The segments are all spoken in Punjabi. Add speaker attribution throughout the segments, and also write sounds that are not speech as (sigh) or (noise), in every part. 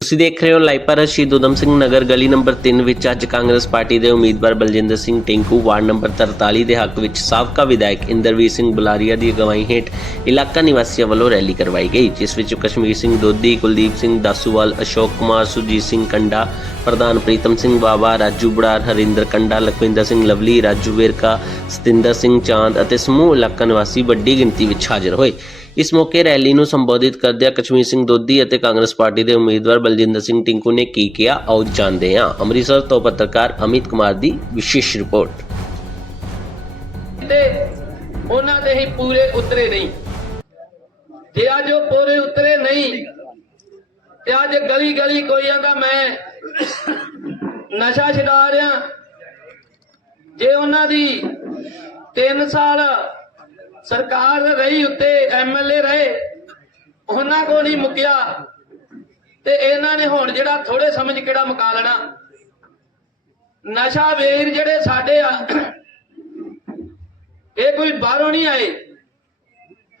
Speaker 1: ਤੁਸੀਂ ਦੇਖ ਰਹੇ ਹੋ ਲਾਈਵ ਸ਼ਹੀਦ ਊਧਮ ਸਿੰਘ ਨਗਰ ਗਲੀ ਨੰਬਰ 3 ਵਿੱਚ ਅੱਜ ਕਾਂਗਰਸ ਪਾਰਟੀ ਦੇ ਉਮੀਦਵਾਰ ਬਲਜਿੰਦਰ ਸਿੰਘ ਟਿੰਕੂ, ਵਾਰਡ ਨੰਬਰ 43 ਦੇ ਹੱਕ ਵਿੱਚ ਸਾਬਕਾ ਵਿਧਾਇਕ ਇੰਦਰਵੀਰ ਸਿੰਘ ਬੁਲਾਰੀਆ ਦੀ ਅਗਵਾਈ ਹੇਠ ਇਲਾਕਾ ਨਿਵਾਸੀਆਂ ਵੱਲੋਂ ਰੈਲੀ ਕਰਵਾਈ ਗਈ, ਜਿਸ ਵਿੱਚ ਕਸ਼ਮੀਰ ਸਿੰਘ ਦੋਦੀ ਕੁਲਦੀਪ ਸਿੰਘ ਦਾਸੂਵਾਲ, ਅਸ਼ੋਕ ਕੁਮਾਰ ਸੁਜੀਤ ਸਿੰਘ ਕੰਡਾ, ਪ੍ਰਧਾਨ ਪ੍ਰੀਤਮ ਸਿੰਘ ਬਾਵਾ, ਰਾਜੂ ਬੜਾਰ, ਹਰਿੰਦਰ ਕੰਡਾ, ਲਖਵਿੰਦਰ ਸਿੰਘ ਲਵਲੀ, ਰਾਜੂ ਵੇਰਕਾ, ਸਤਿੰਦਰ ਸਿੰਘ ਚਾਂਦ ਅਤੇ ਸਮੂਹ ਇਲਾਕਾ ਨਿਵਾਸੀ ਵੱਡੀ ਗਿਣਤੀ ਵਿੱਚ ਹਾਜ਼ਰ ਹੋਏ। ਇਸ ਮੌਕੇ ਰੈਲੀ ਨੂੰ ਸੰਬੋਧਿਤ ਕਰਦਿਆਂ ਕਸ਼ਮੀਰ ਸਿੰਘ ਦੋਦੀ ਅਤੇ ਕਾਂਗਰਸ ਪਾਰਟੀ ਦੇ ਉਮੀਦਵਾਰ ਬਲਜਿੰਦਰ ਸਿੰਘ ਟਿੰਕੂ ਨੇ ਕੀ ਕਿਹਾ? ਆਓ ਜਾਣਦੇ ਹਾਂ। ਅੰਮ੍ਰਿਤਸਰ ਤੋਂ ਪੱਤਰਕਾਰ ਅਮਿਤ ਕੁਮਾਰ ਦੀ ਵਿਸ਼ੇਸ਼ ਰਿਪੋਰਟ।
Speaker 2: ਤੇ ਉਹਨਾਂ ਦੇ ਹੀ ਪੂਰੇ ਉਤਰੇ ਨਹੀਂ। ਜੇ ਅੱਜ ਉਹ ਪੂਰੇ ਉਤਰੇ ਨਹੀਂ, ਤੇ ਅੱਜ ਗਲੀ ਗਲੀ ਕੋਈ ਆਂਦਾ ਮੈਂ ਨਸ਼ਾ ਛਡਾ ਰਿਹਾ। ਜੇ ਉਹਨਾਂ ਦੀ 3 ਸਾਲ ਸਰਕਾਰ ਰਹੀ ਉੱਤੇ ਐਮਐਲਏ ਰਹੇ, ਉਹਨਾਂ ਕੋ ਨਹੀਂ ਮੁੱਕਿਆ। ਤੇ ਇਹਨਾਂ ਨੇ ਹੁਣ ਜਿਹੜਾ ਥੋੜੇ ਸਮਝ ਕਿਹੜਾ ਮੁਕਾ ਲੈਣਾ? ਨਸ਼ਾ ਵੇਰ ਜਿਹੜੇ ਸਾਡੇ ਆ, ਇਹ ਕੋਈ ਬਾਹਰੋਂ ਨਹੀਂ ਆਏ।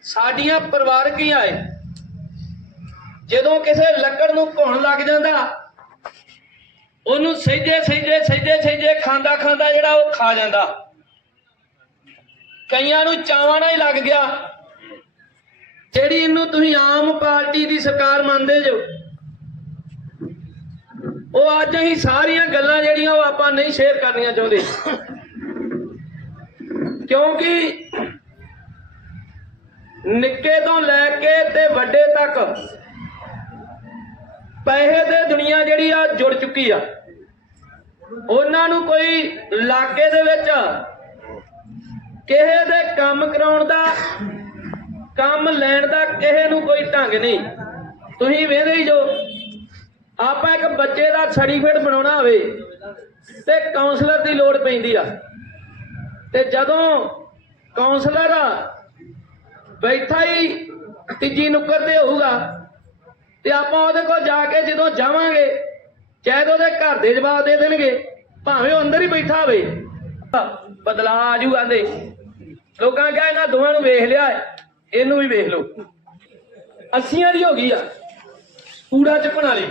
Speaker 2: ਸਾਡੀਆਂ ਪਰਿਵਾਰਕ ਹੀ ਆਏ। ਜਦੋਂ ਕਿਸੇ ਲੱਕੜ ਨੂੰ ਘੁਣ ਲੱਗ ਜਾਂਦਾ, ਉਹਨੂੰ ਸਹਿਜੇ ਸਹਿਜੇ ਸਹਿਜੇ ਸਹਿਜੇ ਖਾਂਦਾ ਖਾਂਦਾ ਜਿਹੜਾ ਉਹ ਖਾ ਜਾਂਦਾ। ਕਈਆਂ ਨੂੰ ਚਾਵਾਂ ਹੀ ਲੱਗ ਗਿਆ। ਜਿਹੜੀ ਇਹਨੂੰ ਤੁਸੀਂ ਆਮ ਪਾਰਟੀ ਦੀ ਸਰਕਾਰ ਮੰਨਦੇ ਜੋ, ਉਹ ਅੱਜ ਅਸੀਂ ਸਾਰੀਆਂ ਗੱਲਾਂ ਜਿਹੜੀਆਂ ਉਹ ਆਪਾਂ ਨਹੀਂ ਸ਼ੇਅਰ ਕਰਨੀਆਂ ਚਾਹੁੰਦੇ। ਕਿਉਂਕਿ ਨਿੱਕੇ ਤੋਂ ਲੈ ਕੇ ਤੇ ਵੱਡੇ ਤੱਕ ਪੈਸੇ ਦੇ ਦੁਨੀਆ ਜਿਹੜੀ ਆ ਜੁੜ ਚੁੱਕੀ ਆ। ਉਹਨਾਂ ਨੂੰ ਕੋਈ ਇਲਾਕੇ ਦੇ ਵਿੱਚ ਕਿਸੇ ਦੇ ਕੰਮ ਕਰਾਉਣ ਦਾ, ਕੰਮ ਲੈਣ ਦਾ ਕਿਸੇ ਨੂੰ ਕੋਈ ਢੰਗ ਨਹੀਂ। ਤੁਸੀਂ ਵੇਖਦੇ ਹੀ ਜੋ, ਆਪਾਂ ਇੱਕ ਬੱਚੇ ਦਾ ਸਰਟੀਫਿਕੇਟ ਬਣਾਉਣਾ ਹੋਵੇ ਤੇ ਕਾਉਂਸਲਰ ਦੀ ਲੋੜ ਪੈਂਦੀ ਆ। ਤੇ ਜਦੋਂ ਕਾਉਂਸਲਰ ਬੈਠਾ ਹੀ ਤੀਜੀ ਨੁੱਕਰ ਤੇ ਹੋਊਗਾ, ਤੇ ਆਪਾਂ ਉਹਦੇ ਕੋਲ ਜਾ ਕੇ ਜਦੋਂ ਜਾਵਾਂਗੇ, ਚਾਹੇ ਉਹਦੇ ਘਰ ਦੇ ਜਵਾਬ ਦੇ ਦੇਣਗੇ, ਭਾਵੇਂ ਉਹ ਅੰਦਰ ਹੀ ਬੈਠਾ ਹੋਵੇ। ਬਦਲਾ ਆ ਜੂਗਾ ਦੇ ਲੋਕਾਂ ਕਹੇ ਇਹਨਾਂ ਦੋਵਾਂ ਨੂੰ ਵੇਖ ਲਿਆ, ਇਹਨੂੰ ਵੀ ਵੇਖ ਲਓ। ਅੱਸੀਆਂ ਦੀ ਹੋ ਗਈ ਆ, ਕੂੜਾ ਚੁੱਕਣ ਵਾਲੀ।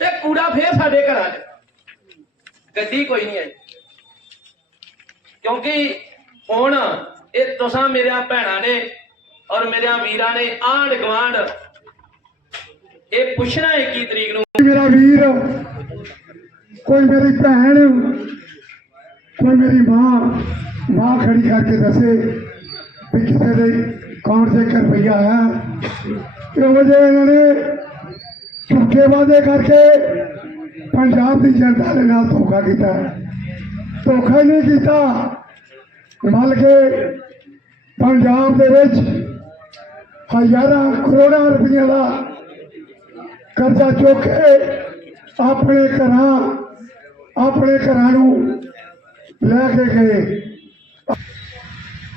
Speaker 2: ਤੇ ਕੂੜਾ ਫੇਰ ਸਾਡੇ ਘਰਾਂ 'ਚ। ਗੱਡੀ ਕੋਈ ਨਹੀਂ ਆਈ। ਕਿਉਂਕਿ ਹੁਣ ਇਹ ਤੁਸਾਂ ਮੇਰਿਆਂ ਭੈਣਾਂ ਨੇ ਔਰ ਮੇਰਿਆਂ ਵੀਰਾਂ ਨੇ ਆਂਢ ਗਵਾਂਢ ਇਹ ਪੁੱਛਣਾ ਹੈ ਕੀ ਤਰੀਕ ਨੂੰ?
Speaker 3: ਮੇਰਾ ਵੀਰ, ਕੋਈ ਮੇਰੀ ਭੈਣ, ਕੋਈ ਮੇਰੀ ਮਾਂ। ਮਾਂ ਖੜੀ ਕਰਕੇ ਦੱਸੇ ਵੀ ਕਿਸੇ ਦੇ, ਕੌਣ 'ਚ ਇੱਕ ਰੁਪਈਆ ਆਇਆ। ਕਿਉਂ ਜੇ ਇਹਨਾਂ ਨੇ ਝੂਠੇ ਵਾਅਦੇ ਕਰਕੇ ਪੰਜਾਬ ਦੀ ਜਨਤਾ ਦੇ ਨਾਲ ਧੋਖਾ ਕੀਤਾ। ਧੋਖਾ ਹੀ ਨਹੀਂ ਕੀਤਾ, ਮਲ ਕੇ ਪੰਜਾਬ ਦੇ ਵਿੱਚ ਹਜ਼ਾਰਾਂ ਕਰੋੜਾਂ ਰੁਪਈਆ ਦਾ ਕਰਜ਼ਾ ਚੁੱਕ ਕੇ ਆਪਣੇ ਘਰਾਂ ਆਪਣੇ ਘਰਾਂ ਨੂੰ ਲੈ ਕੇ ਗਏ।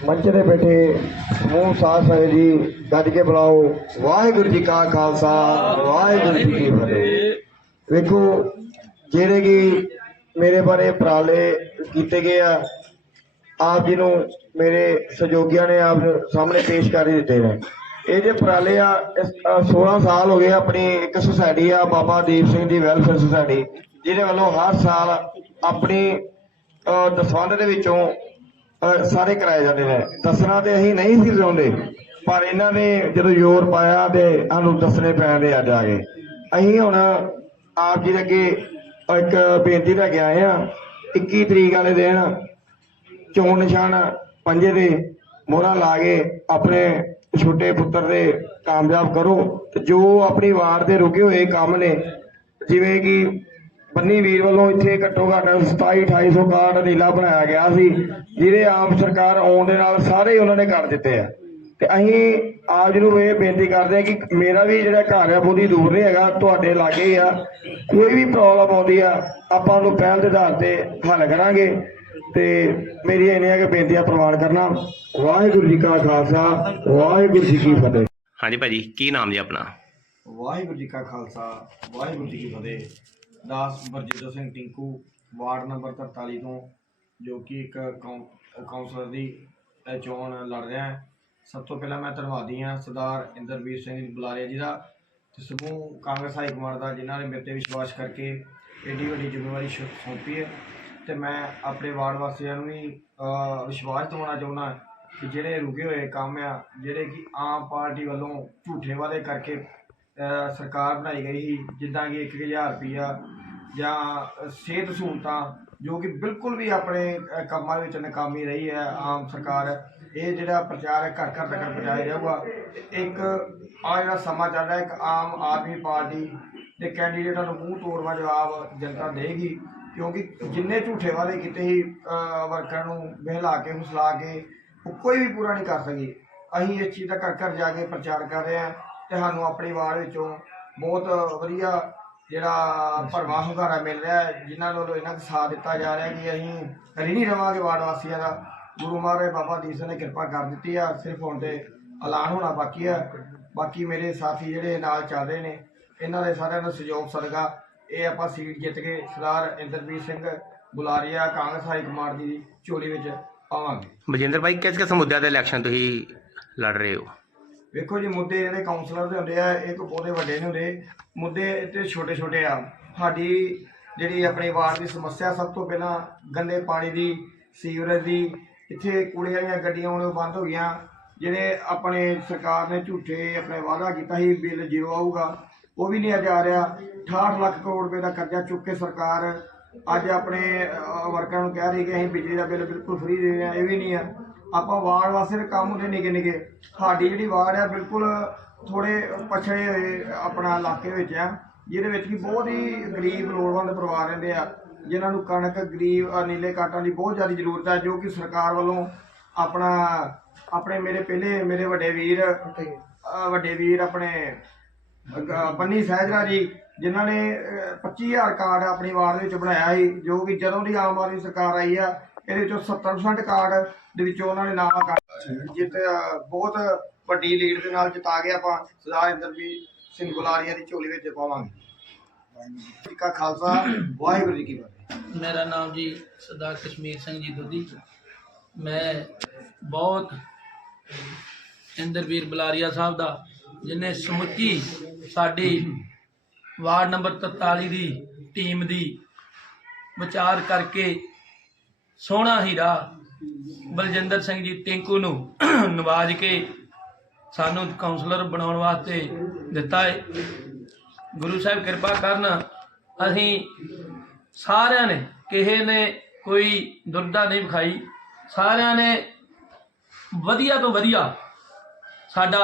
Speaker 4: ਮੰਚ ਦੇ ਬੈਠੇ ਸਮੂਹ ਸਾਧ ਸੰਗਤ ਜੀ ਗੱਜ ਕੇ ਬੁਲਾਓ। ਵਾਹਿਗੁਰੂ ਜੀ ਕਾ ਖਾਲਸਾ ਵਾਹਿਗੁਰੂ ਜੀ ਕੀ ਫਤਿਹ। ਵੇਖੋ ਜਿਹੜੇ ਕਿ ਮੇਰੇ ਬਾਰੇ ਉਪਰਾਲੇ ਕੀਤੇ ਗਏ ਆ ਆਪ ਜੀ ਨੂੰ ਮੇਰੇ ਸਹਿਯੋਗੀਆਂ ਨੇ ਆਪ ਸਾਹਮਣੇ ਪੇਸ਼ ਕਰ ਦਿੱਤੇ ਨੇ। ਇਹ ਜੇ ਉਪਰਾਲੇ ਆ ਇਸ, 16 ਸਾਲ ਹੋ ਗਏ ਆਪਣੀ ਇੱਕ ਸੁਸਾਇਟੀ ਆ ਬਾਬਾ ਦੀਪ ਸਿੰਘ ਦੀ ਵੈਲਫੇਅਰ ਸੁਸਾਇਟੀ ਜਿਹਦੇ ਵੱਲੋਂ ਹਰ ਸਾਲ ਆਪਣੀ ਅ, ਦਸਵੰਧ ਦੇ ਵਿੱਚੋਂ ਸਾਰੇ ਕਰਾਏ ਜਾਂਦੇ ਨੇ। ਦੱਸਣਾ ਤੇ ਅਸੀਂ ਨਹੀਂ ਸੀ ਚਾਹੁੰਦੇ, ਪਰ ਇਹਨਾਂ ਨੇ ਜਦੋਂ ਜ਼ੋਰ ਪਾਇਆ ਤੇ ਸਾਨੂੰ ਦੱਸਣੇ ਪੈਣਦੇ ਅੱਜ ਆ ਕੇ। ਅਸੀਂ ਹੁਣ ਆਪ ਜੀ ਦੇ ਅੱਗੇ ਇੱਕ ਬੇਨਤੀ ਲੈ ਕੇ ਆਏ ਆ 21 ਤਰੀਕ ਵਾਲੇ ਦਿਨ ਚੋਣ ਨਿਸ਼ਾਨ ਪੰਜੇ ਦੇ ਮੋਹਰਾਂ ਲਾ ਕੇ ਆਪਣੇ ਛੋਟੇ ਪੁੱਤਰ ਦੇ ਕਾਮਯਾਬ ਕਰੋ ਤੇ ਜੋ ਆਪਣੀ ਵਾਰ ਦੇ ਰੁਕੇ ਹੋਏ ਕੰਮ ਨੇ, ਜਿਵੇਂ ਕਿ ਬੰਨੀ ਵੀਰ ਵੱਲੋਂ ਇੱਥੇ ਘੱਟੋ ਘੱਟ 27 2800 ਕਾਰਡ ਨੀਲਾ ਬਣਾਇਆ ਗਿਆ ਸੀ ਜਿਹਦੇ ਆਮ ਸਰਕਾਰ ਆਉਣ ਦੇ ਨਾਲ ਸਾਰੇ ਉਹਨਾਂ ਨੇ ਕਰ ਦਿੱਤੇ ਆ। ਤੇ ਅਸੀਂ ਆਪ ਜੀ ਨੂੰ ਇਹ ਬੇਨਤੀ ਕਰਦੇ ਆ ਕਿ ਮੇਰਾ ਵੀ ਜਿਹੜਾ ਘਰ ਆ ਬਹੁਤੀ ਦੂਰ ਨਹੀਂ ਹੈਗਾ ਤੁਹਾਡੇ ਲਾਗੇ ਹੀ ਆ। ਕੋਈ ਵੀ ਪ੍ਰੋਬਲਮ ਆਉਂਦੀ ਆ ਆਪਾਂ ਉਹਨੂੰ ਪਹਿਲ ਦੇ ਆਧਾਰ ਤੇ ਹੱਲ ਕਰਾਂਗੇ। ਤੇ ਮੇਰੀਆਂ ਇੰਨੀਆਂ ਕਿ ਬੇਨਤੀਆਂ ਪ੍ਰਵਾਨ ਕਰਨਾ। ਵਾਹਿਗੁਰੂ ਜੀ ਕਾ ਖਾਲਸਾ ਵਾਹਿਗੁਰੂ ਜੀ ਕੀ ਫਤਿਹ।
Speaker 1: ਹਾਂਜੀ ਭਾਜੀ ਕੀ ਨਾਮ ਜੀ ਆਪਣਾ?
Speaker 5: ਵਾਹਿਗੁਰੂ ਜੀ ਕਾ ਖਾਲਸਾ ਵਾਹਿਗੁਰੂ ਜੀ ਕੀ ਫਤਿਹ। ਦਾਸ ਬਰਜਿੰਦਰ ਸਿੰਘ ਟਿੰਕੂ, ਵਾਰਡ ਨੰਬਰ 43 ਤੋਂ, ਜੋ ਕਿ ਇੱਕ ਕਾਉਂ- ਕਾਉਂਸਲਰ ਦੀ ਚੋਣ ਲੜ ਰਿਹਾ ਹੈ। ਸਭ ਤੋਂ ਪਹਿਲਾਂ ਮੈਂ ਧੰਨਵਾਦੀ ਹਾਂ ਸਰਦਾਰ ਇੰਦਰਵੀਰ ਸਿੰਘ ਬੁਲਾਰੇ ਜੀ ਦਾ
Speaker 4: ਤੇ ਸਮੂਹ ਕਾਂਗਰਸ ਹਾਈ ਕਮਾਂਡ ਦਾ, ਜਿਨ੍ਹਾਂ ਨੇ ਮੇਰੇ ਤੇ ਵਿਸ਼ਵਾਸ ਕਰਕੇ ਏਡੀ ਵੱਡੀ ਜ਼ਿੰਮੇਵਾਰੀ ਸੌਂਪੀ ਹੈ। ਤੇ ਮੈਂ ਆਪਣੇ ਵਾਰਡ ਵਾਸੀਆਂ ਨੂੰ ਵੀ ਵਿਸ਼ਵਾਸ ਦਿਵਾਉਣਾ ਚਾਹੁੰਦਾ ਕਿ ਜਿਹੜੇ ਰੁਕੇ ਹੋਏ ਕੰਮ ਆ, ਜਿਹੜੇ ਕਿ ਆਮ ਪਾਰਟੀ ਵੱਲੋਂ ਝੂਠੇ ਵਾਅਦੇ ਕਰਕੇ ਸਰਕਾਰ ਬਣਾਈ ਗਈ ਸੀ, ਜਿੱਦਾਂ ਕਿ 1000 ਰੁਪਈਆ ਜਾਂ ਸਿਹਤ ਸਹੂਲਤਾਂ, ਜੋ ਕਿ ਬਿਲਕੁਲ ਵੀ ਆਪਣੇ ਕੰਮਾਂ ਵਿੱਚ ਨਾਕਾਮੀ ਰਹੀ ਹੈ, ਆਮ ਸਰਕਾਰ ਇਹ ਜਿਹੜਾ ਪ੍ਰਚਾਰ ਹੈ, ਘਰ ਘਰ ਤੱਕ ਪਹੁੰਚਾਇਆ ਜਾਊਗਾ। ਇੱਕ ਆ ਜਿਹੜਾ ਸਮਾਂ ਚੱਲ ਰਿਹਾ, ਇੱਕ ਆਮ ਆਦਮੀ ਪਾਰਟੀ ਦੇ ਕੈਂਡੀਡੇਟਾਂ ਨੂੰ ਮੂੰਹ ਤੋੜਵਾ ਜਵਾਬ ਜਨਤਾ ਦੇਗੀ ਕਿਉਂਕਿ ਜਿੰਨੇ ਝੂਠੇ ਵਾਅਦੇ ਕੀਤੇ ਸੀ ਵਰਕਰਾਂ ਨੂੰ ਬਹਿਲਾ ਕੇ, ਹੁਸਲਾ ਕੇ, ਉਹ ਕੋਈ ਵੀ ਪੂਰਾ ਨਹੀਂ ਕਰ ਸਕੀ। ਅਸੀਂ ਇਸ ਚੀਜ਼ ਦਾ ਘਰ ਘਰ ਜਾ ਕੇ ਪ੍ਰਚਾਰ ਕਰ ਰਹੇ ਹਾਂ। ਤੇ ਸਾਨੂੰ ਆਪਣੀ ਵਾਰਡ ਵਿੱਚੋਂ ਬਹੁਤ ਵਧੀਆ ਜਿਹੜਾ ਭਰਵਾਂ ਹੁੰਗਾਰਾ ਮਿਲ ਰਿਹਾ ਹੈ, ਜਿਨ੍ਹਾਂ ਵੱਲੋਂ ਇਹਨਾਂ ਦਾ ਸਾਥ ਦਿੱਤਾ ਜਾ ਰਿਹਾ ਕਿ ਅਸੀਂ ਕਰੀ ਨਹੀਂ ਰਵਾਂਗੇ ਵਾਰਡ ਵਾਸੀਆਂ ਦਾ। ਗੁਰੂ ਮਹਾਰਾਜ ਬਾਬਾ ਦੀਪ ਸਿੰਘ ਨੇ ਕਿਰਪਾ ਕਰ ਦਿੱਤੀ ਆ, ਸਿਰਫ ਹੁਣ ਤੇ ਐਲਾਨ ਹੋਣਾ ਬਾਕੀ ਆ। ਬਾਕੀ ਮੇਰੇ ਸਾਥੀ ਜਿਹੜੇ ਨਾਲ ਚੱਲ ਰਹੇ ਨੇ, ਇਹਨਾਂ ਦੇ ਸਾਰਿਆਂ ਨੂੰ ਸਹਿਯੋਗ ਸਦਕਾ ਇਹ ਆਪਾਂ ਸੀਟ ਜਿੱਤ ਕੇ ਸਰਦਾਰ ਇੰਦਰਵੀਰ ਸਿੰਘ ਬੁਲਾਰੀਆ, ਕਾਂਗਰਸ ਹਾਈ ਕਮਾਂਡ ਦੀ ਝੋਲੀ ਵਿੱਚ ਪਾਵਾਂਗੇ
Speaker 6: ਬਜਿੰਦਰ ਭਾਈ, ਕਿਸ ਕਿਸ ਮੁੱਦਿਆਂ ਤੇ ਇਲੈਕਸ਼ਨ ਤੁਸੀਂ ਲੜ ਰਹੇ ਹੋ?
Speaker 4: ਵੇਖੋ ਜੀ, ਮੁੱਦੇ ਜਿਹੜੇ ਕਾਉਂਸਲਰ ਦੇ ਹੁੰਦੇ ਆ, ਇਹ ਕੋਈ ਬਹੁਤੇ ਵੱਡੇ ਨਹੀਂ ਹੁੰਦੇ। ਮੁੱਦੇ ਤੇ ਛੋਟੇ ਛੋਟੇ ਆ। ਸਾਡੀ ਜਿਹੜੀ ਆਪਣੀ ਵਾਰਡ ਦੀ ਸਮੱਸਿਆ, ਸਭ ਤੋਂ ਪਹਿਲਾਂ ਗੰਦੇ ਪਾਣੀ ਦੀ, ਸੀਵਰੇਜ ਦੀ, ਇੱਥੇ ਕੂੜੇ ਵਾਲੀਆਂ ਗੱਡੀਆਂ ਹੁਣ ਬੰਦ ਹੋ ਗਈਆਂ। ਜਿਹੜੇ ਆਪਣੇ ਸਰਕਾਰ ਨੇ ਝੂਠੇ ਆਪਣੇ ਵਾਅਦਾ ਕੀਤਾ ਸੀ, ਬਿੱਲ ਜ਼ੀਰੋ ਆਊਗਾ, ਉਹ ਵੀ ਨਹੀਂ ਅੱਜ ਆ ਰਿਹਾ। 68 ਲੱਖ ਕਰੋੜ ਰੁਪਏ ਦਾ ਕਰਜ਼ਾ ਚੁੱਕ ਕੇ ਸਰਕਾਰ ਅੱਜ ਆਪਣੇ ਵਰਕਰਾਂ ਨੂੰ ਕਹਿ ਰਹੀ ਕਿ ਅਸੀਂ ਬਿਜਲੀ ਦਾ ਬਿੱਲ ਬਿਲਕੁਲ ਫ੍ਰੀ ਦੇ ਰਹੇ ਹਾਂ, ਇਹ ਵੀ ਨਹੀਂ ਆ ਆਪਾਂ ਵਾਰਡ ਵਾਸਤੇ ਦੇ ਕੰਮ ਹੁੰਦੇ ਨਿੱਕੇ ਨਿੱਕੇ। ਸਾਡੀ ਜਿਹੜੀ ਵਾਰਡ ਆ ਬਿਲਕੁਲ ਥੋੜੇ ਪਛੜੇ ਹੋਏ ਆਪਣਾ ਇਲਾਕੇ ਵਿੱਚ ਆ ਜਿਹਦੇ ਵਿੱਚ ਕਿ ਬਹੁਤ ਹੀ ਗਰੀਬ ਲੋੜਵੰਦ ਪਰਿਵਾਰ ਰਹਿੰਦੇ ਆ ਜਿਨ੍ਹਾਂ ਨੂੰ ਕਣਕ ਗਰੀਬ ਨੀਲੇ ਕਾਟਾਂ ਦੀ ਬਹੁਤ ਜ਼ਿਆਦਾ ਜ਼ਰੂਰਤ ਹੈ ਜੋ ਕਿ ਸਰਕਾਰ ਵੱਲੋਂ ਆਪਣਾ ਆਪਣੇ ਮੇਰੇ ਪਹਿਲੇ ਮੇਰੇ ਵੱਡੇ ਵੀਰ ਵੱਡੇ ਵੀਰ ਆਪਣੇ ਅਹ ਬੰਨੀ ਸਹਿਜਰਾ ਜੀ ਜਿਨ੍ਹਾਂ ਨੇ ਅਹ, 25000 ਕਾਰਡ ਆਪਣੀ ਵਾਰਡ ਦੇ ਵਿੱਚ ਬਣਾਇਆ ਸੀ ਜੋ ਕਿ ਜਦੋਂ ਦੀ ਆਮ ਆਦਮੀ ਸਰਕਾਰ ਆਈ ਆ ਇਹਦੇ ਵਿੱਚੋਂ 70% ਕਾਰਡ ਦੇ ਵਿੱਚੋਂ ਉਹਨਾਂ ਨੇ ਨਾਮ ਕੱਢ ਜਿੱਤ ਅਹ, ਬਹੁਤ ਵੱਡੀ ਲੀਡ ਦੇ ਨਾਲ ਜਿਤਾ ਕੇ ਆਪਾਂ ਸਰਦਾਰ ਇੰਦਰਵੀਰ ਸਿੰਘ ਗੁਲਾਰੀਆ ਦੀ ਝੋਲੀ ਵਿੱਚ ਪਾਵਾਂਗੇ। ਜੀ ਕਾ ਖਾਲਸਾ ਵਾਹਿਗੁਰੂ ਜੀ ਕੀ ਫਤਿਹ।
Speaker 2: ਮੇਰਾ ਨਾਮ ਜੀ ਸਰਦਾਰ ਕਸ਼ਮੀਰ ਸਿੰਘ ਜੀ ਦੁੱਧੀ। ਮੈਂ ਬਹੁਤ ਇੰਦਰਵੀਰ ਬਲਾਰੀਆ ਸਾਹਿਬ ਦਾ ਜਿਨੇ ਸਮੁੱਚੀ ਸਾਡੀ ਵਾਰਡ ਨੰਬਰ 43 ਦੀ ਟੀਮ ਦੀ ਵਿਚਾਰ ਕਰਕੇ ਸੋਹਣਾ ਹੀਰਾ ਬਲਜਿੰਦਰ ਸਿੰਘ ਜੀ ਟਿੰਕੂ ਨੂੰ (clears throat) ਨਵਾਜ ਕੇ ਸਾਨੂੰ ਕਾਉਂਸਲਰ ਬਣਾਉਣ ਵਾਸਤੇ ਦਿੱਤਾ ਹੈ ਗੁਰੂ ਸਾਹਿਬ ਕਿਰਪਾ ਕਰਨ ਅਸੀਂ ਸਾਰਿਆਂ ਨੇ, ਕਿਸੇ ਨੇ ਕੋਈ ਦੁਰਦਾ ਨਹੀਂ ਵਿਖਾਈ। ਸਾਰਿਆਂ ਨੇ ਵਧੀਆ ਤੋਂ ਵਧੀਆ ਸਾਡਾ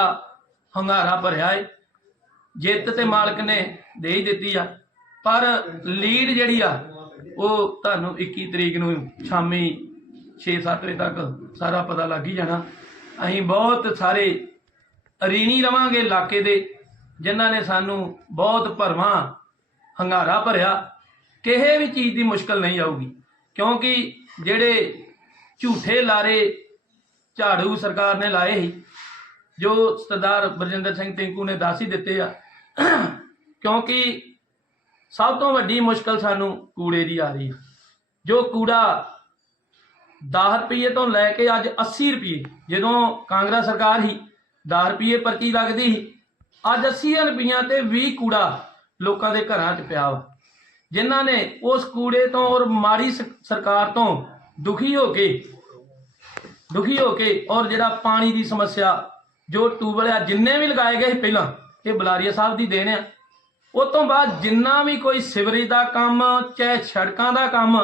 Speaker 2: ਹੰਗਾਰਾ ਭਰਿਆ ਏ। ਜਿੱਤ ਤੇ ਮਾਲਕ ਨੇ ਦੇ ਹੀ ਦਿੱਤੀ ਆ। ਪਰ ਲੀਡ ਜਿਹੜੀ ਆ ਉਹ ਤੁਹਾਨੂੰ 21 ਤਰੀਕ ਨੂੰ ਸ਼ਾਮੀ 6-7 ਵਜੇ ਤੱਕ ਸਾਰਾ ਪਤਾ ਲੱਗ ਹੀ ਜਾਣਾ। ਅਸੀਂ ਬਹੁਤ ਸਾਰੇ ਅਰੀਣੀ ਰਵਾਂਗੇ ਇਲਾਕੇ ਦੇ, ਜਿਨ੍ਹਾਂ ਨੇ ਸਾਨੂੰ ਬਹੁਤ ਭਰਵਾਂ ਹੰਗਾਰਾ ਭਰਿਆ। ਕਿਸੇ ਵੀ ਚੀਜ਼ ਦੀ ਮੁਸ਼ਕਲ ਨਹੀਂ ਆਊਗੀ, ਕਿਉਂਕਿ ਜਿਹੜੇ ਝੂਠੇ ਲਾਰੇ ਝਾੜੂ ਸਰਕਾਰ ਨੇ ਲਾਏ ਸੀ, ਜੋ ਸਰਦਾਰ ਬਰਜਿੰਦਰ ਸਿੰਘ ਟਿੰਕੂ ਨੇ ਦੱਸ ਹੀ ਦਿੱਤੇ ਆ। ਕਿਉਂਕਿ ਸਭ ਤੋਂ ਵੱਡੀ ਮੁਸ਼ਕਲ ਸਾਨੂੰ ਕੂੜੇ ਦੀ ਆ ਰਹੀ। ਹੈ ਜੋ ਕੂੜਾ 10 ਰੁਪਏ ਤੋਂ ਲੈ ਕੇ ਅੱਜ 80 ਰੁਪਏ, ਜਦੋਂ ਕਾਂਗਰਸ ਸਰਕਾਰ ਹੀ 10 ਰੁਪਏ ਪਰਚੀ ਲੱਗਦੀ ਸੀ, ਅੱਜ 80 ਰੁਪਈਆਂ ਤੇ 20 ਕੂੜਾ ਲੋਕਾਂ ਦੇ ਘਰਾਂ 'ਚ ਪਿਆ ਵਾ। ਜਿਨ੍ਹਾਂ ਨੇ ਉਸ ਕੂੜੇ ਤੋਂ ਔਰ ਮਾੜੀ ਸਰਕਾਰ ਤੋਂ ਦੁਖੀ ਹੋ ਕੇ, ਦੁਖੀ ਹੋ ਕੇ ਔਰ ਜਿਹੜਾ ਪਾਣੀ ਦੀ ਸਮੱਸਿਆ, ਜੋ ਟੂਬਲ ਆ, ਜਿੰਨੇ ਵੀ ਲਗਾਏ ਗਏ ਸੀ ਪਹਿਲਾਂ, ਇਹ ਬਲਾਰੀਆ ਸਾਹਿਬ ਦੀ ਦੇਣ ਆ। ਉਹ ਤੋਂ ਬਾਅਦ ਜਿੰਨਾ ਵੀ ਕੋਈ ਸਿਵਰੇਜ ਦਾ ਕੰਮ, ਚਾਹੇ ਸੜਕਾਂ ਦਾ ਕੰਮ,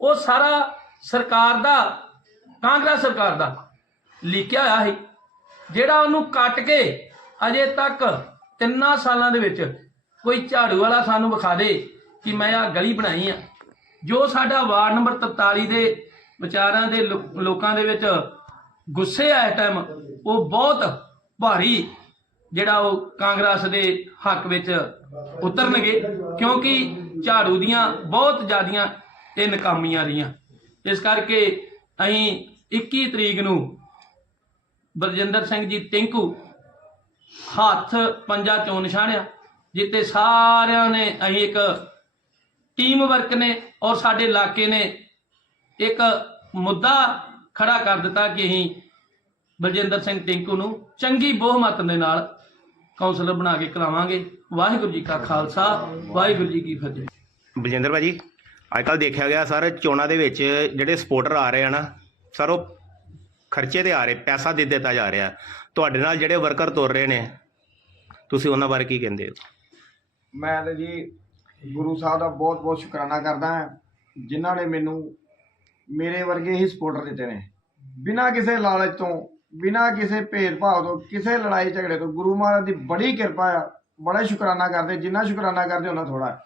Speaker 2: ਉਹ ਸਾਰਾ ਸਰਕਾਰ ਦਾ, ਕਾਂਗਰਸ ਸਰਕਾਰ ਦਾ ਲਿਖਿਆ ਹੋਇਆ ਸੀ। ਜਿਹੜਾ ਉਹਨੂੰ ਕੱਟ ਕੇ ਅਜੇ ਤੱਕ ਤਿੰਨਾਂ ਸਾਲਾਂ ਦੇ ਵਿੱਚ ਕੋਈ ਝਾੜੂ ਵਾਲਾ ਸਾਨੂੰ ਵਿਖਾ ਦੇ ਕਿ ਮੈਂ ਆ ਗਲੀ ਬਣਾਈ ਆ। ਜੋ ਸਾਡਾ ਵਾਰਡ ਨੰਬਰ 43 ਦੇ ਵਿਚਾਰਾਂ ਦੇ ਲੋਕਾਂ ਦੇ ਵਿੱਚ ਗੁੱਸੇ ਆ ਇਸ ਟਾਈਮ ਉਹ ਬਹੁਤ ਭਾਰੀ ਜਿਹੜਾ ਉਹ ਕਾਂਗਰਸ ਦੇ ਹੱਕ ਵਿੱਚ ਉਤਰਨਗੇ, ਕਿਉਂਕਿ ਝਾੜੂ ਦੀਆਂ ਬਹੁਤ ਜ਼ਿਆਦੀਆਂ ਇਹ ਨਕਾਮੀਆਂ ਰਹੀਆਂ। ਇਸ ਕਰਕੇ ਅਸੀਂ 21 ਤਰੀਕ ਨੂੰ ਬਲਜਿੰਦਰ ਸਿੰਘ ਜੀ ਟਿੰਕੂ ਹੱਥ ਪੰਜਾ ਚੋਂ ਨਿਸ਼ਾਨਿਆ ਜਿੱਤੇ ਸਾਰਿਆਂ ਨੇ ਅਸੀਂ ਇੱਕ ਟੀਮ ਵਰਕ ਨੇ ਔਰ ਸਾਡੇ ਇਲਾਕੇ ਨੇ ਇੱਕ ਮੁੱਦਾ ਖੜਾ ਕਰ ਦਿੱਤਾ ਕਿ ਅਸੀਂ ਬਲਜਿੰਦਰ ਸਿੰਘ ਟਿੰਕੂ ਨੂੰ ਚੰਗੀ ਬਹੁਮਤ ਦੇ ਨਾਲ ਕਾਉਂਸਲਰ ਬਣਾ ਕੇ ਕਰਾਵਾਂਗੇ। ਵਾਹਿਗੁਰੂ ਜੀ ਕਾ ਖਾਲਸਾ ਵਾਹਿਗੁਰੂ ਜੀ ਕੀ ਫਤਿਹ।
Speaker 6: ਬਲਜਿੰਦਰ ਭਾਜੀ ਅੱਜ ਕੱਲ ਦੇਖਿਆ ਗਿਆ ਸਰ ਚੋਣਾਂ ਦੇ ਵਿੱਚ ਜਿਹੜੇ ਸਪੋਰਟਰ ਆ ਰਹੇ ਆ ਨਾ ਸਰ ਉਹ ਖਰਚੇ ਤੇ ਆ ਰਹੇ ਪੈਸਾ ਦੇ ਦਿੱਤਾ ਜਾ ਰਿਹਾ। ਤੁਹਾਡੇ ਨਾਲ ਜਿਹੜੇ ਵਰਕਰ ਤੁਰ ਰਹੇ ਨੇ ਤੁਸੀਂ ਉਹਨਾਂ ਬਾਰੇ ਕੀ ਕਹਿੰਦੇ ਹੋ?
Speaker 4: ਮੈਂ ਤੇ ਜੀ ਗੁਰੂ ਸਾਹਿਬ ਦਾ ਬਹੁਤ ਬਹੁਤ ਸ਼ੁਕਰਾਨਾ ਕਰਦਾ ਹਾਂ ਜਿਨ੍ਹਾਂ ਨੇ ਮੈਨੂੰ ਮੇਰੇ ਵਰਗੇ ਹੀ ਸਪੋਰਟਰ ਦਿੱਤੇ ਨੇ। ਬਿਨਾਂ ਕਿਸੇ ਲਾਲਚ ਤੋਂ ਬਿਨਾਂ ਕਿਸੇ ਭੇਦਭਾਵ ਤੋਂ, ਕਿਸੇ ਲੜਾਈ ਝਗੜੇ ਤੋਂ ਗੁਰੂ ਮਹਾਰਾਜ ਦੀ ਬੜੀ ਕਿਰਪਾ ਆ, ਬੜਾ ਸ਼ੁਕਰਾਨਾ ਕਰਦੇ, ਜਿੰਨਾ ਸ਼ੁਕਰਾਨਾ ਕਰਦੇ ਉਹਨਾਂ ਥੋੜਾ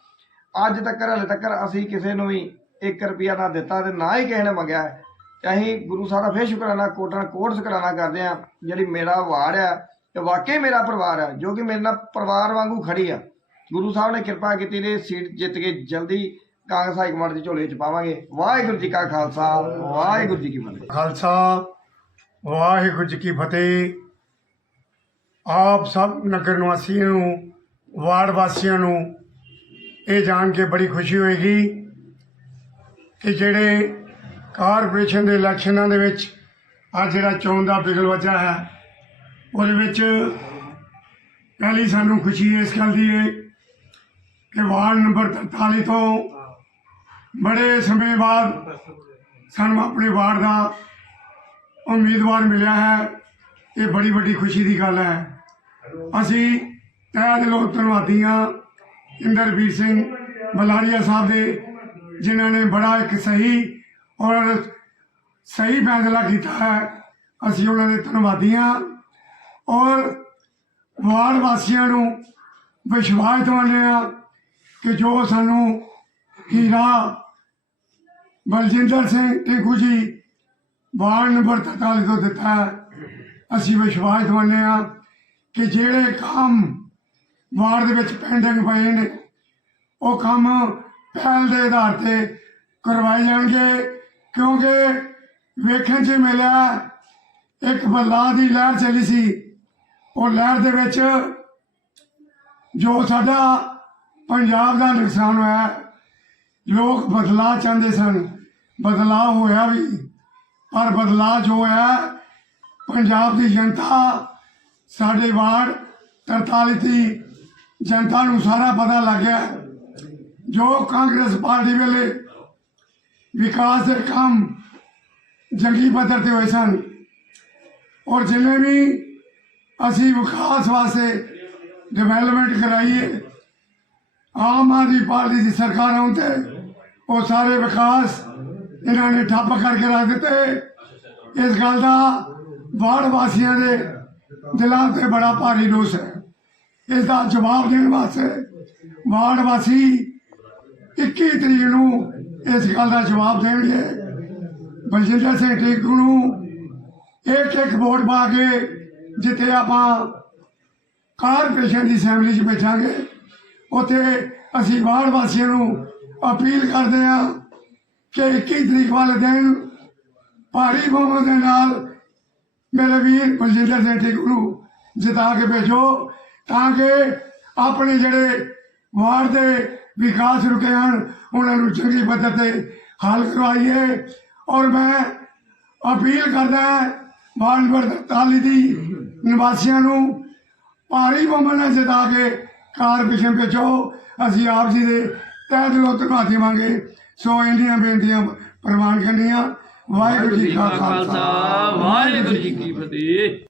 Speaker 4: ਅੱਜ ਤੱਕ ਹਲੇ ਤੱਕ ਅਸੀਂ ਕਿਸੇ ਨੂੰ ਵੀ 1 ਰੁਪਿਆ ਨਾ ਦਿੱਤਾ ਤੇ ਨਾ ਹੀ ਕਿਸੇ ਨੇ ਮੰਗਿਆ। ਹੈ। ਤੇ ਅਸੀਂ ਗੁਰੂ ਸਾਹਿਬ ਦਾ ਫੇਰ ਸ਼ੁਕਰਾਨਾ, ਕੋਟਾਂ ਕੋਟ ਸ਼ੁਕਰਾਨਾ ਕਰਦੇ ਆ ਜਿਹੜੀ ਮੇਰਾ ਵਾੜ ਆ ਤੇ ਵਾਕਈ ਮੇਰਾ ਪਰਿਵਾਰ ਆ, ਜੋ ਕਿ ਮੇਰੇ ਨਾਲ ਪਰਿਵਾਰ ਵਾਂਗੂ ਖੜੀ ਆ। ਗੁਰੂ ਸਾਹਿਬ ਨੇ ਕਿਰਪਾ ਕੀਤੀ ਨੇ, ਸੀਟ ਜਿੱਤ ਕੇ ਜਲਦੀ ਕਾਂਗਰਸ ਹਾਈ ਕਮਾਂਡ ਦੀ ਝੋਲੇ 'ਚ ਪਾਵਾਂਗੇ। ਵਾਹਿਗੁਰੂ ਜੀ ਕਾ ਖਾਲਸਾ, ਵਾਹਿਗੁਰੂ ਜੀ ਕੀ ਫਤਿਹ।
Speaker 3: ਖਾਲਸਾ ਵਾਹਿਗੁਰੂ ਜੀ ਕੀ ਫਤਿਹ। ਆਪ ਸਭ ਨਗਰ ਨਿਵਾਸੀਆਂ ਨੂੰ, ਵਾਰਡ ਵਾਸੀਆਂ ਨੂੰ ਇਹ ਜਾਣ ਕੇ ਬੜੀ ਖੁਸ਼ੀ ਹੋਏਗੀ ਕਿ ਜਿਹੜੇ ਕਾਰਪੋਰੇਸ਼ਨ ਦੇ ਇਲੈਕਸ਼ਨਾਂ ਦੇ ਵਿੱਚ ਅੱਜ ਜਿਹੜਾ ਚੋਣ ਦਾ ਬਿਗਲ ਵਜਾ ਹੈ, ਉਹਦੇ ਵਿੱਚ ਪਹਿਲੀ ਸਾਨੂੰ ਖੁਸ਼ੀ ਇਸ ਗੱਲ ਦੀ ਹੈ ਕਿ ਵਾਰਡ ਨੰਬਰ 43 ਤੋਂ ਬੜੇ ਸਮੇਂ ਬਾਅਦ ਸਾਨੂੰ ਆਪਣੇ ਵਾਰਡ ਦਾ ਉਮੀਦਵਾਰ ਮਿਲਿਆ ਹੈ। ਇਹ ਬੜੀ ਵੱਡੀ ਖੁਸ਼ੀ ਦੀ ਗੱਲ ਹੈ। ਅਸੀਂ ਤਹਿ ਦਿਲੋਂ ਧੰਨਵਾਦੀ ਹਾਂ ਇੰਦਰਵੀਰ ਸਿੰਘ ਬਲਾਰੀਆ ਸਾਹਿਬ ਦੇ, ਜਿਨ੍ਹਾਂ ਨੇ ਬੜਾ ਇੱਕ ਸਹੀ ਔਰ ਸਹੀ ਫੈਸਲਾ ਕੀਤਾ ਹੈ। ਅਸੀਂ ਉਹਨਾਂ ਦੇ ਧੰਨਵਾਦੀ ਹਾਂ ਔਰ ਵਾਰਡ ਵਾਸੀਆਂ ਨੂੰ ਵਿਸ਼ਵਾਸ ਦਿਵਾਉਂਦੇ ਹਾਂ ਕਿ ਜੋ ਸਾਨੂੰ ਹੀਰਾ ਬਲਜਿੰਦਰ ਸਿੰਘ ਟਿੰਕੂ ਜੀ ਵਾਰਡ ਨੰਬਰ 43 ਤੋਂ ਦਿੱਤਾ ਅਸੀਂ ਵਿਸ਼ਵਾਸ ਦਿਵਾਉਂਦੇ ਹਾਂ ਕਿ ਜਿਹੜੇ ਕੰਮ ਵਾਰਡ ਦੇ ਵਿੱਚ ਪੈਂਡਿੰਗ ਪਏ ਨੇ, ਉਹ ਕੰਮ ਪਹਿਲ ਦੇ ਆਧਾਰ ਤੇ ਕਰਵਾਏ ਜਾਣਗੇ। ਕਿਉਂਕਿ ਵੇਖਣ 'ਚ ਮਿਲਿਆ, ਇੱਕ ਬਦਲਾਅ ਦੀ ਲਹਿਰ ਚੱਲੀ ਸੀ। ਉਹ ਲਹਿਰ ਦੇ ਵਿੱਚ ਜੋ ਸਾਡਾ ਪੰਜਾਬ ਦਾ ਨੁਕਸਾਨ ਹੋਇਆ, ਲੋਕ ਬਦਲਾਅ ਚਾਹੁੰਦੇ ਸਨ। ਬਦਲਾਅ ਹੋਇਆ ਵੀ। ਪਰ ਬਦਲਾਅ ਜੋ ਹੈ, ਪੰਜਾਬ ਦੀ ਜਨਤਾ, ਸਾਡੇ ਵਾਰਡ 43 ਦੀ ਜਨਤਾ ਨੂੰ ਸਾਰਾ ਪਤਾ ਲੱਗ ਗਿਆ ਜੋ ਕਾਂਗਰਸ ਪਾਰਟੀ ਵੇਲੇ ਵਿਕਾਸ ਦੇ ਕੰਮ ਜੰਗੀ ਪੱਧਰ ਤੇ ਹੋਏ ਸਨ, ਔਰ ਜਿੰਨੇ ਵੀ ਅਸੀਂ ਵਿਕਾਸ ਵਾਸਤੇ ਡਿਵੈਲਪਮੈਂਟ ਕਰਾਈਏ, ਆਮ ਆਦਮੀ ਪਾਰਟੀ ਦੀ ਸਰਕਾਰ ਆਉਣ ਤੇ ਉਹ ਸਾਰੇ ਵਿਕਾਸ ਇਹਨਾਂ ਨੇ ਠੱਪ ਕਰਕੇ ਰੱਖ ਦਿੱਤੇ। ਇਸ ਗੱਲ ਦਾ ਵਾਰਡ ਵਾਸੀਆਂ ਦੇ ਦਿਲਾਂ ਤੇ ਬੜਾ ਭਾਰੀ ਰੋਸ ਹੈ। ਇਸ ਦਾ ਜਵਾਬ ਦੇਣ ਵਾਸਤੇ ਵਾਰਡ ਵਾਸੀ 21 ਤਰੀਕ ਨੂੰ ਇਸ ਗੱਲ ਦਾ ਜਵਾਬ ਦੇਣਗੇ। ਬਲਜਿੰਦਰ ਸਿੰਘ ਠੀਕ ਨੂੰ ਇੱਕ ਇੱਕ ਵੋਟ ਪਾ ਕੇ ਜਿੱਥੇ ਆਪਾਂ ਕਾਰਪੋਰੇਸ਼ਨ ਦੀ ਅਸੈਂਬਲੀ 'ਚ ਬੈਠਾਂਗੇ, ਉੱਥੇ ਅਸੀਂ ਵਾਰਡ ਵਾਸੀਆਂ ਨੂੰ ਅਪੀਲ ਕਰਦੇ ਹਾਂ ਕਿ 21 ਤਰੀਕ ਵਾਲੇ ਦਿਨ ਭਾਰੀ ਬਹੁਮਤ ਦੇ ਨਾਲ ਮੇਰੇ ਵੀਰ ਬਲਜਿੰਦਰ ਸਿੰਘ ਟਿੰਕੂ ਨੂੰ ਜਿਤਾ ਕੇ ਭੇਜੋ ਤਾਂ ਕਿ ਆਪਣੇ ਜਿਹੜੇ ਵਾਰਡ ਦੇ ਵਿਕਾਸ ਰੁਕੇ ਹਨ, ਉਹਨਾਂ ਨੂੰ ਚੰਗੀ ਪੱਧਰ ਤੇ ਹੱਲ ਕਰਵਾਈਏ। ਔਰ ਮੈਂ ਅਪੀਲ ਕਰਦਾ ਵਾਰਡ ਨੰਬਰ 43 ਦੀ ਨਿਵਾਸੀਆਂ ਨੂੰ ਭਾਰੀ ਬਹੁਮਤ ਨਾਲ ਜਿਤਾ ਕੇ ਕਾਰ ਕਾਰਪੋਰੇਸ਼ਨ ਭੇਜੋ। ਅਸੀਂ ਆਪ ਜੀ ਦੇ ਤਹਿ ਦਿਲੋਂ ਧੰਨਵਾਦੀ ਮੰਗੇ। ਸੋ ਇੰਡੀਆਂ ਬੇਨਤੀਆਂ ਪ੍ਰਵਾਨ ਕਰਨੀਆਂ। ਵਾਹਿਗੁਰੂ ਜੀ ਕਾ ਖਾਲਸਾ।
Speaker 2: ਵਾਹਿਗੁਰੂ ਜੀ ਕੀ ਫਤਿਹ।